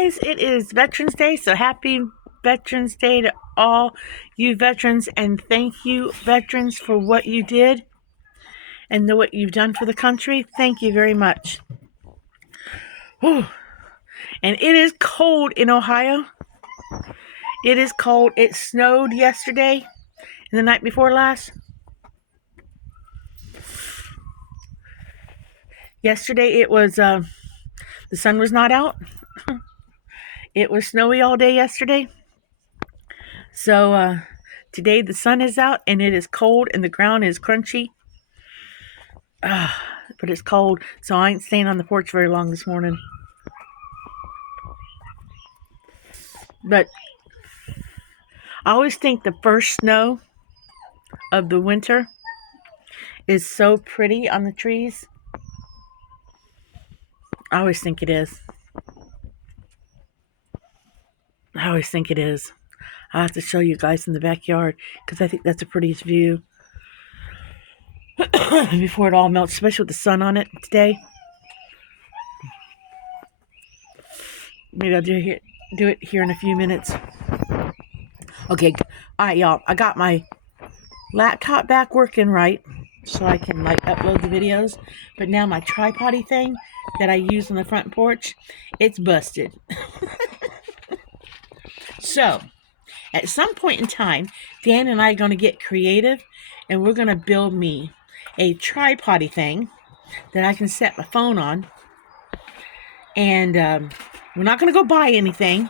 guys, it is Veterans Day, so happy Veterans Day to all you veterans, and thank you, veterans, for what you did and what you've done for the country. Thank you very much. Whew. And it is cold in Ohio. It is cold. It snowed yesterday and the night before last. Yesterday it was, the sun was not out. It was snowy all day yesterday. So today the sun is out and it is cold and the ground is crunchy. But it's cold, so I ain't staying on the porch very long this morning. But I always think the first snow of the winter is so pretty on the trees. I always think it is. I'll have to show you guys in the backyard because I think that's the prettiest view. Before it all melts, especially with the sun on it today. Maybe I'll do it here in a few minutes. Okay, all right, y'all. I got my laptop back working right, so I can upload the videos. But now my tripod thing that I use on the front porch, it's busted. So, at some point in time, Dan and I are going to get creative, and we're going to build me a tripod thing that I can set my phone on. And we're not going to go buy anything.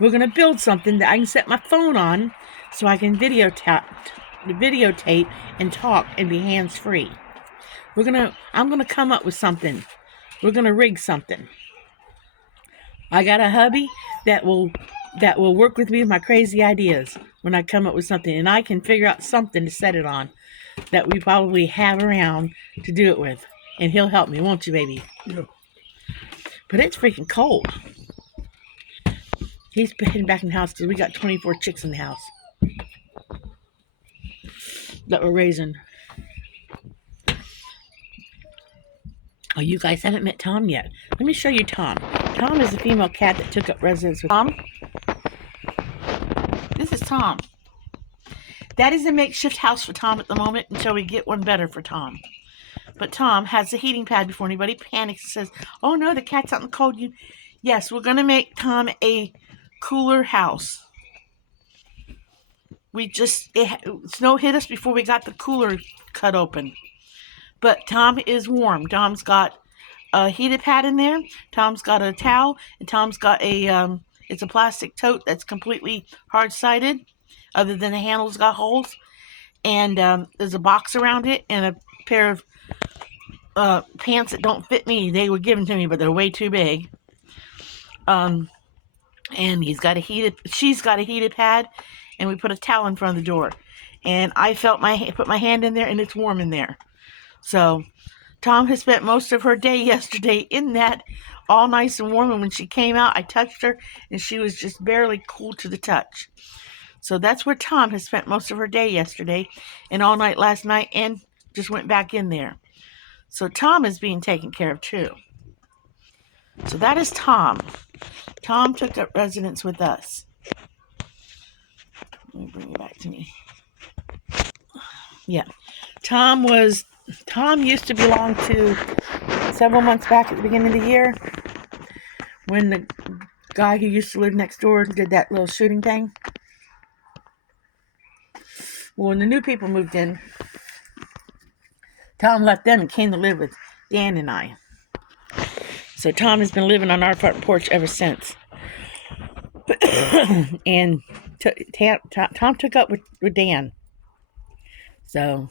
We're going to build something that I can set my phone on so I can videotape and talk and be hands-free. I'm going to come up with something. We're going to rig something. I got a hubby that will work with me with my crazy ideas when I come up with something, and I can figure out something to set it on that we probably have around to do it with. And he'll help me, won't you, baby? Yeah. But it's freaking cold. He's heading back in the house because we got 24 chicks in the house that we're raising. Oh, you guys haven't met Tom yet. Let me show you Tom. Tom is a female cat that took up residence with Tom. This is Tom. That is a makeshift house for Tom at the moment until we get one better for Tom. But Tom has the heating pad before anybody panics and says, oh no, the cat's out in the cold. Yes, we're going to make Tom a cooler house. Snow hit us before we got the cooler cut open. But Tom is warm. Tom's got a heated pad in there. Tom's got a towel. And Tom's got it's a plastic tote that's completely hard-sided. Other than the handle's got holes. And there's a box around it and a pair of pants that don't fit me. They were given to me, but they're way too big. And she's got a heated pad. And we put a towel in front of the door. And I put my hand in there and it's warm in there. So, Tom has spent most of her day yesterday in that, all nice and warm. And when she came out, I touched her, and she was just barely cool to the touch. So that's where Tom has spent most of her day yesterday, and all night last night, and just went back in there. So Tom is being taken care of too. So that is Tom. Tom took up residence with us. Let me bring it back to me. Yeah. Tom used to belong to, several months back at the beginning of the year, when the guy who used to live next door did that little shooting thing. Well, when the new people moved in, Tom left them and came to live with Dan and I. So Tom has been living on our front porch ever since. And Tom took up with Dan. So,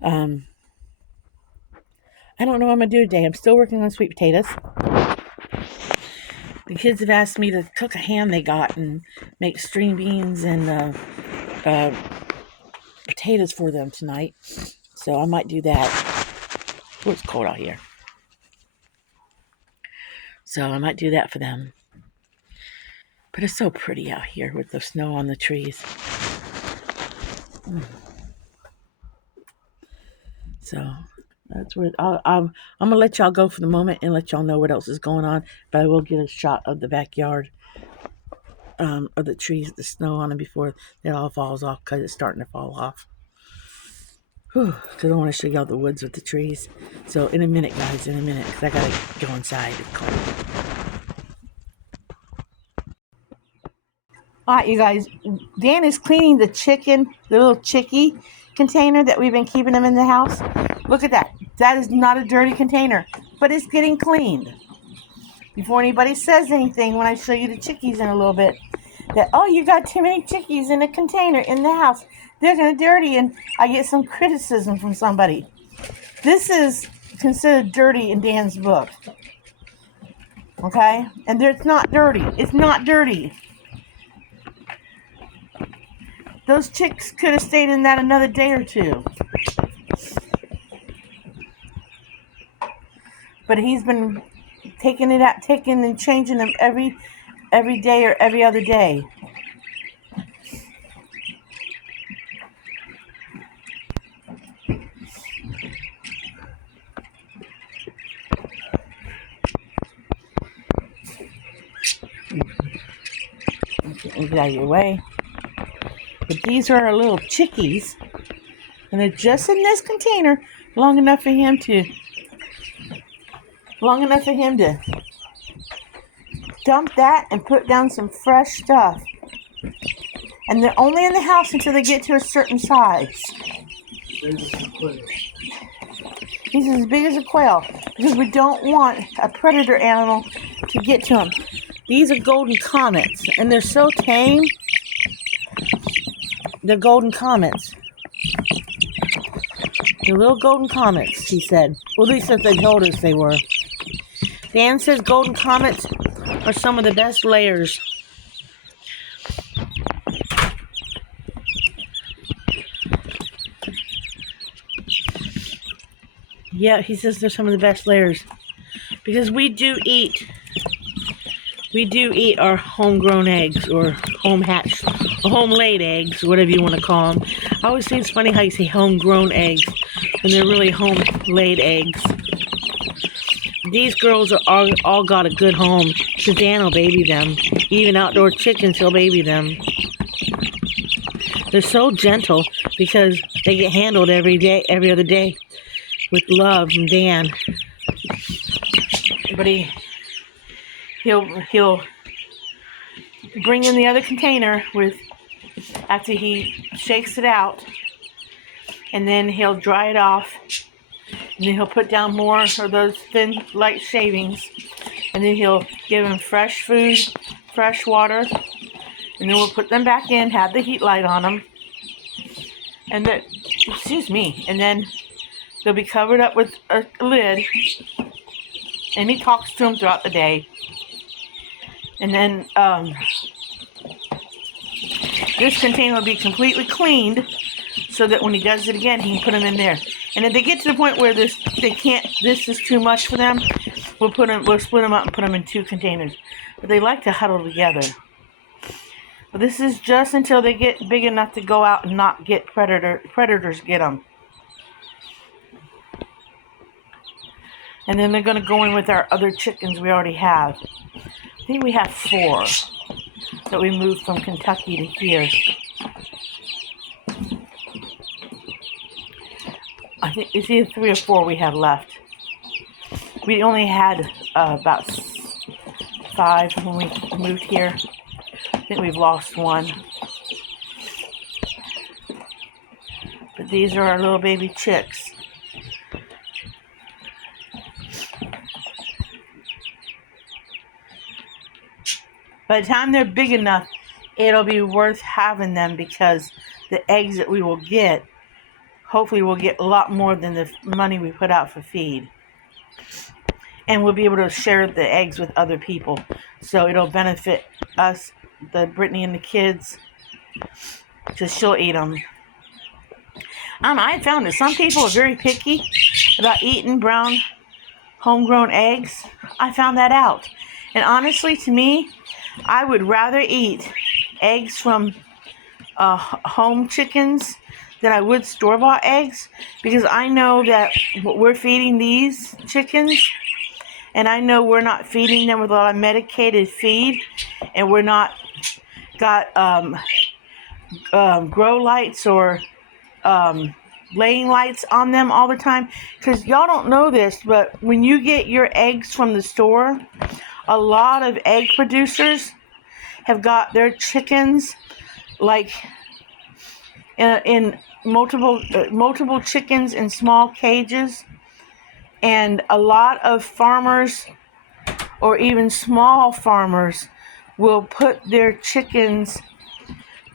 I don't know what I'm going to do today. I'm still working on sweet potatoes. The kids have asked me to cook a ham they got and make string beans and potatoes for them tonight. So I might do that. Oh, it's cold out here. So I might do that for them. But it's so pretty out here with the snow on the trees. So That's where I'm gonna let y'all go for the moment and let y'all know what else is going on. But I will get a shot of the backyard, of the trees, the snow on them before it all falls off because it's starting to fall off. Because I want to show y'all the woods with the trees. So in a minute, guys, in a minute, because I gotta go inside. It's cold. All right, you guys. Dan is cleaning the little chickie container that we've been keeping them in the house. Look at that. That is not a dirty container, but it's getting cleaned. Before anybody says anything, when I show you the chickies in a little bit, that, oh, you got too many chickies in a container in the house. They're going to dirty, and I get some criticism from somebody. This is considered dirty in Dan's book. Okay? And it's not dirty. It's not dirty. Those chicks could have stayed in that another day or two. But he's been taking and changing them every day or every other day. Get out of your way. But these are our little chickies, and they're just in this container long enough for him to dump that and put down some fresh stuff. And they're only in the house until they get to a certain size. He's as big as a quail because we don't want a predator animal to get to him. These are golden comets, and they're so tame. They're golden comets. They're little golden comets, he said. Well, at least that's what they told us they were. Dan says golden comets are some of the best layers. Yeah, he says they're some of the best layers. Because we do eat our homegrown eggs, or home hatched, or home laid eggs, whatever you want to call them. I always think it's funny how you say homegrown eggs when they're really home laid eggs. These girls are all got a good home. Dan will baby them. Even outdoor chickens, he'll baby them. They're so gentle because they get handled every other day with love from Dan. But he'll bring in the other container after he shakes it out, and then he'll dry it off, and then he'll put down more of those thin light shavings, and then he'll give them fresh food, fresh water, and then we'll put them back in, have the heat light on them, and then they'll be covered up with a lid, and he talks to them throughout the day. And then this container will be completely cleaned so that when he does it again, he can put them in there. And if they get to the point where this is too much for them, we'll split them up and put them in 2 containers. But they like to huddle together. But this is just until they get big enough to go out and not get predators get them. And then they're going to go in with our other chickens we already have. I think we have 4 that we moved from Kentucky to here. I think it's either 3 or 4 we have left. We only had about 5 when we moved here. I think we've lost 1. But these are our little baby chicks. By the time they're big enough, it'll be worth having them because the eggs that we will get, hopefully we'll get a lot more than the money we put out for feed. And we'll be able to share the eggs with other people. So it'll benefit us, the Brittany and the kids, because she'll eat them. I don't know, I found that some people are very picky about eating brown homegrown eggs. I found that out. And honestly, to me, I would rather eat eggs from home chickens than I would store-bought eggs, because I know that what we're feeding these chickens, and I know we're not feeding them with a lot of medicated feed, and we're not got grow lights or laying lights on them all the time. Because y'all don't know this, but when you get your eggs from the store, a lot of egg producers have got their chickens like in multiple chickens in small cages, and a lot of farmers or even small farmers will put their chickens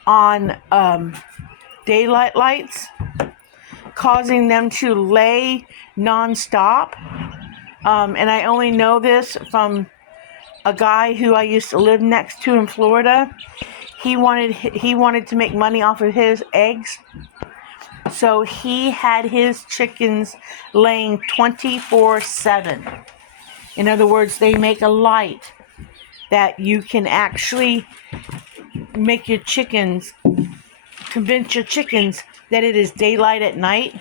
on daylight lights, causing them to lay nonstop. And I only know this from a guy who I used to live next to in Florida. He wanted to make money off of his eggs, so he had his chickens laying 24/7. In other words, they make a light that you can actually make your chickens, convince your chickens that it is daylight at night,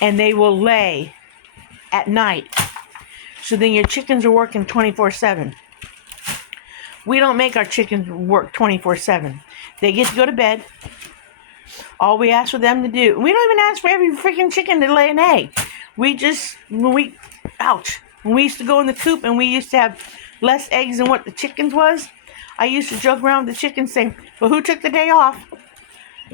and they will lay at night. So then your chickens are working 24/7. We don't make our chickens work 24/7. They get to go to bed. All we ask for them to do, we don't even ask for every freaking chicken to lay an egg. We just, when we used to go in the coop and we used to have less eggs than what the chickens was, I used to joke around with the chickens saying, well, who took the day off?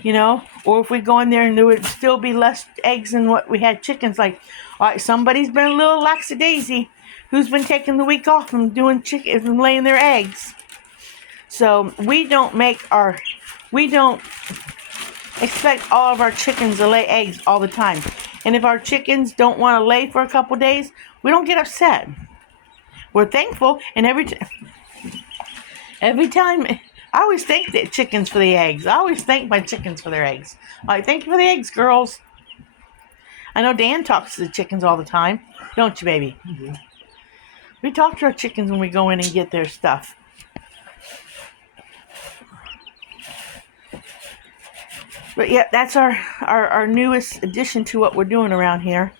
You know, or if we go in there and there would still be less eggs than what we had chickens, like, all right, somebody's been a little lackadaisy. Who's been taking the week off from doing from laying their eggs? So we don't expect all of our chickens to lay eggs all the time. And if our chickens don't want to lay for a couple days, we don't get upset. We're thankful, and every time, I always thank the chickens for the eggs. I always thank my chickens for their eggs. All right, thank you for the eggs, girls. I know Dan talks to the chickens all the time, don't you, baby? Mm-hmm. We talk to our chickens when we go in and get their stuff. But yeah, that's our newest addition to what we're doing around here.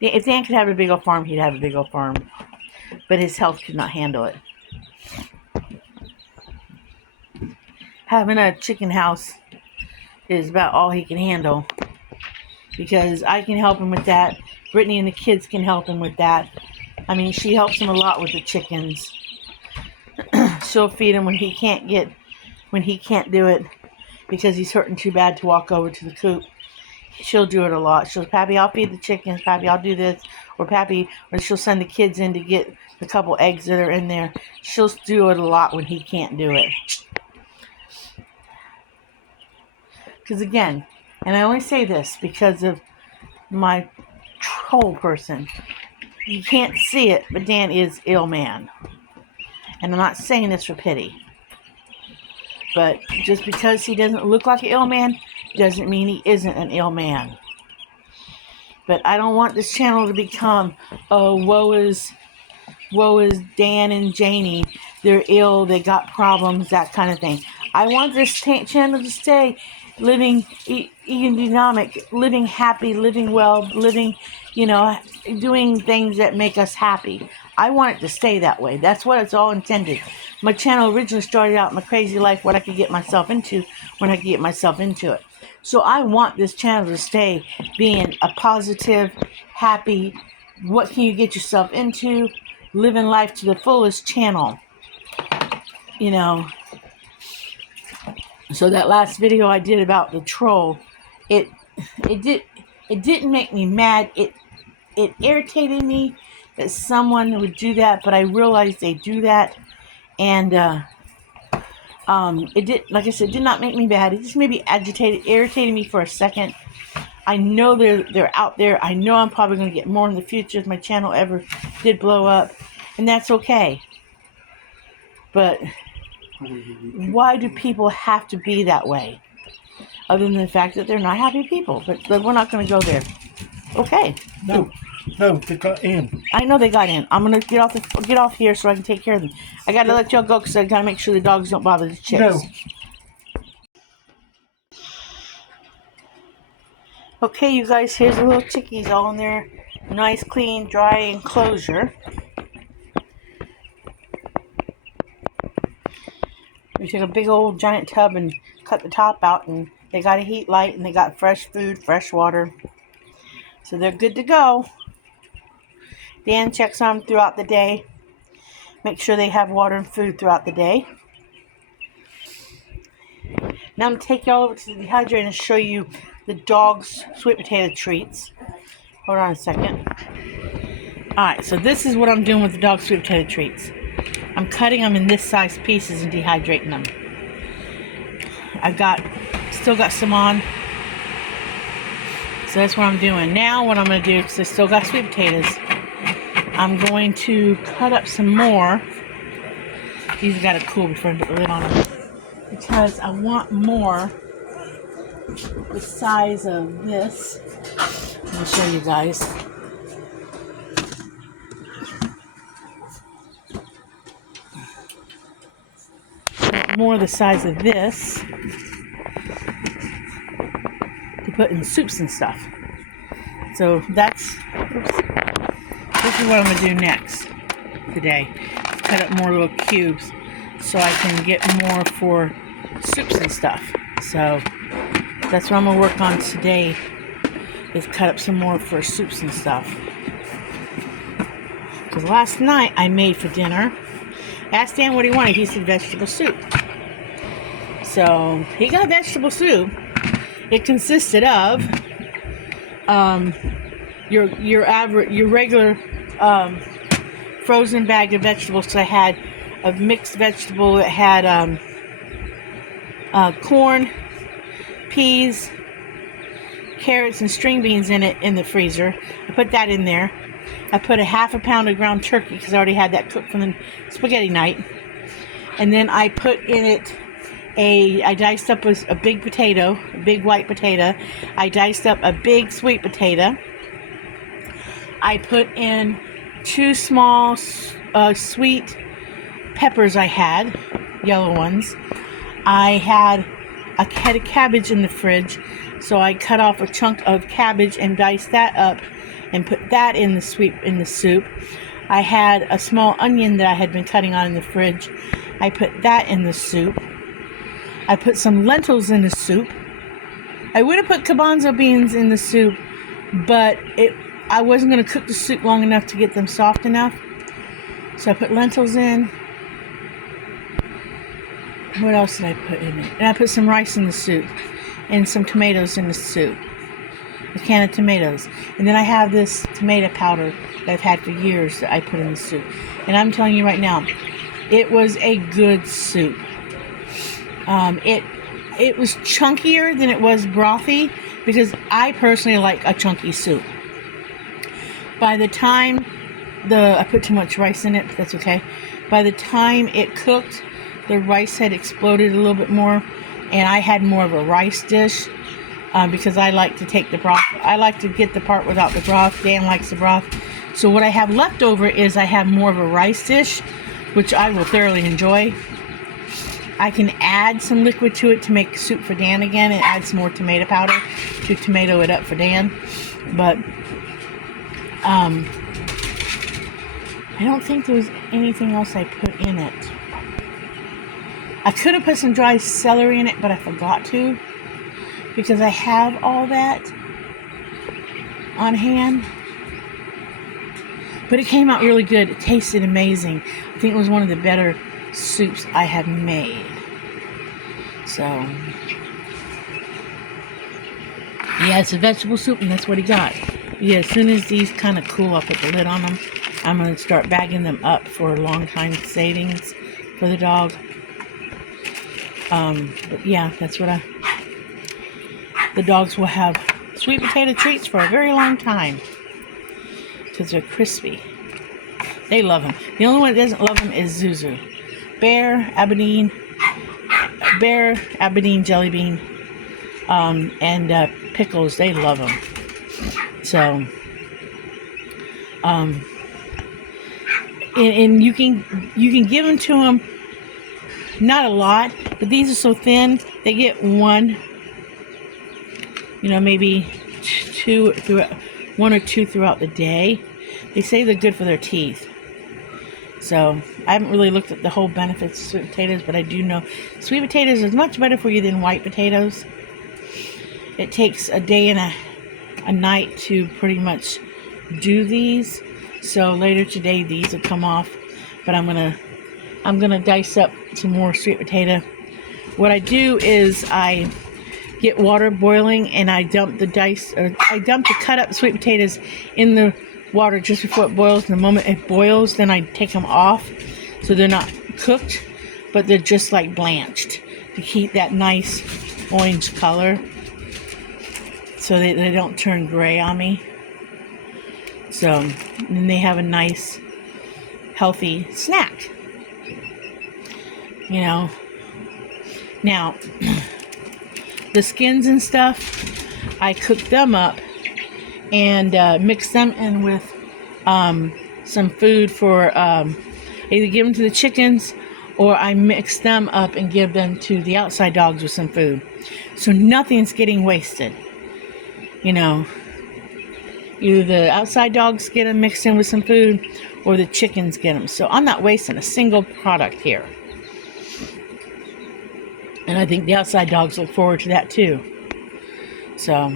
If Dan could have a big old farm, he'd have a big old farm. But his health could not handle it. Having a chicken house is about all he can handle. Because I can help him with that. Brittany and the kids can help him with that. I mean, she helps him a lot with the chickens. She'll feed him when he can't do it because he's hurting too bad to walk over to the coop. She'll do it a lot. She'll, Pappy, I'll feed the chickens. Pappy, I'll do this. Or she'll send the kids in to get the couple eggs that are in there. She'll do it a lot when he can't do it. Because again, and I only say this because of my troll person. You can't see it, but Dan is ill man. And I'm not saying this for pity. But just because he doesn't look like an ill man doesn't mean he isn't an ill man. But I don't want this channel to become, oh, woe is Dan and Janie. They're ill, they got problems, that kind of thing. I want this channel to stay living economic, living happy, living well, living, doing things that make us happy. I want it to stay that way. That's what it's all intended. My channel originally started out my crazy life, what I could get myself into when I could get myself into it. So I want this channel to stay being a positive, happy, what can you get yourself into, living life to the fullest channel. So that last video I did about the troll, it didn't make me mad. It irritated me that someone would do that, but I realized they do that, and it did, like I said, did not make me mad. It just made me agitated, irritated me for a second. I know they're out there. I know I'm probably going to get more in the future if my channel ever did blow up, and that's okay. But why do people have to be that way? Other than the fact that they're not happy people. But we're not going to go there. Okay. No, they got in. I know they got in. I'm going to get off here so I can take care of them. I got to let y'all go because I got to make sure the dogs don't bother the chicks. No. Okay, you guys, here's the little chickies all in their nice, clean, dry enclosure. We took a big old giant tub and cut the top out, and they got a heat light, and they got fresh food, fresh water. So they're good to go. Dan checks on them throughout the day. Make sure they have water and food throughout the day. Now I'm going to take you all over to the dehydrator and show you the dog's sweet potato treats. Hold on a second. Alright, so this is what I'm doing with the dog's sweet potato treats. I'm cutting them in this size pieces and dehydrating them. Still got some on. So that's what I'm doing. Now what I'm going to do, because I still got sweet potatoes, I'm going to cut up some more. These got to cool before I put the lid on them. Because I want more the size of this. Let me show you guys. More the size of this to put in soups and stuff. So this is what I'm going to do next today. Cut up more little cubes so I can get more for soups and stuff. So that's what I'm going to work on today, is cut up some more for soups and stuff. Because last night I made for dinner. I asked Dan what he wanted. He said vegetable soup. So he got vegetable soup. It consisted of your regular frozen bag of vegetables. So I had a mixed vegetable that had corn, peas, carrots, and string beans in it in the freezer. I put that in there. I put a half a pound of ground turkey because I already had that cooked from the spaghetti night. And then I put in it I diced up a big potato, a big white potato. I diced up a big sweet potato. I put in 2 small sweet peppers I had, yellow ones. I had a head of cabbage in the fridge, so I cut off a chunk of cabbage and diced that up and put that in the soup. I had a small onion that I had been cutting on in the fridge. I put that in the soup. I put some lentils in the soup. I would have put garbanzo beans in the soup, but I wasn't going to cook the soup long enough to get them soft enough. So I put lentils in. What else did I put in it? And I put some rice in the soup and some tomatoes in the soup. A can of tomatoes. And then I have this tomato powder that I've had for years that I put in the soup. And I'm telling you right now, it was a good soup. It was chunkier than it was brothy because I personally like a chunky soup. By the time I put too much rice in it, but that's okay. By the time it cooked, the rice had exploded a little bit more, and I had more of a rice dish because I like to take the broth. I like to get the part without the broth. Dan likes the broth. So what I have left over is I have more of a rice dish, which I will thoroughly enjoy. I can add some liquid to it to make soup for Dan again and add some more tomato powder to tomato it up for Dan. But I don't think there was anything else I put in it. I could have put some dry celery in it, but I forgot to because I have all that on hand. But it came out really good. It tasted amazing. I think it was one of the better soups I have made. So yeah, it's a vegetable soup, and that's what he got. Yeah, as soon as these kind of cool, I'll put the lid on them. I'm going to start bagging them up for long time savings for the dog. But yeah, that's what the dogs will have sweet potato treats for a very long time because they're crispy. They love them. The only one that doesn't love them is Zuzu. Bear, Aberdeen jelly bean, and pickles. They love them. So, and you can give them to them. Not a lot, but these are so thin. They get one, maybe one or two throughout the day. They say they're good for their teeth. So I haven't really looked at the whole benefits of sweet potatoes, but I do know sweet potatoes is much better for you than white potatoes. It takes a day and a night to pretty much do these. So later today these will come off, but I'm gonna dice up some more sweet potato. What I do is I get water boiling and I dump the cut up sweet potatoes in the water just before it boils. And the moment it boils, then I take them off so they're not cooked, but they're just like blanched to keep that nice orange color so they don't turn gray on me. So then they have a nice healthy snack, you know. Now the skins and stuff, I cook them up and mix them in with some food for either give them to the chickens, or I mix them up and give them to the outside dogs with some food. So nothing's getting wasted. You know, either the outside dogs get them mixed in with some food, or the chickens get them. So I'm not wasting a single product here. And I think the outside dogs look forward to that too. So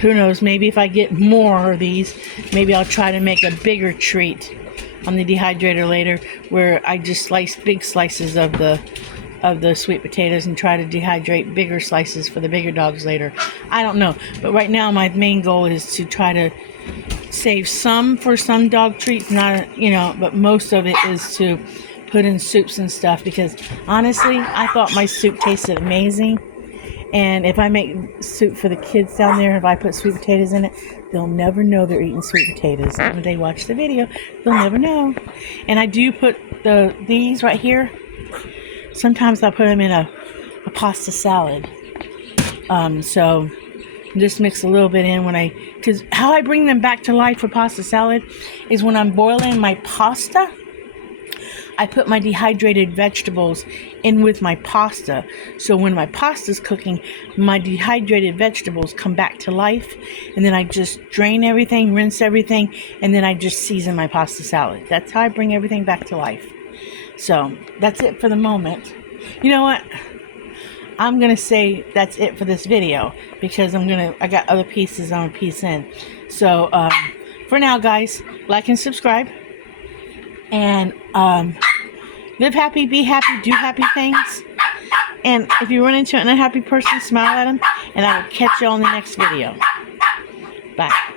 who knows, maybe if I get more of these, maybe I'll try to make a bigger treat on the dehydrator later, where I just slice big slices of the sweet potatoes and try to dehydrate bigger slices for the bigger dogs later. I don't know, but right now my main goal is to try to save some for some dog treats, not, you know, but most of it is to put in soups and stuff, because honestly I thought my soup tasted amazing. And if I make soup for the kids down there, if I put sweet potatoes in it, they'll never know they're eating sweet potatoes. When they watch the video, they'll never know. And I do put these right here. Sometimes I'll put them in a pasta salad. So just mix a little bit in because how I bring them back to life for pasta salad is when I'm boiling my pasta, I put my dehydrated vegetables in with my pasta. So when my pasta's cooking, my dehydrated vegetables come back to life. And then I just drain everything, rinse everything, and then I just season my pasta salad. That's how I bring everything back to life. So that's it for the moment. You know what? I'm going to say that's it for this video, because I got other pieces I want to piece in. So for now, guys, like and subscribe. And live happy, be happy, do happy things. And if you run into an unhappy person, smile at them. And I will catch you on the next video. Bye.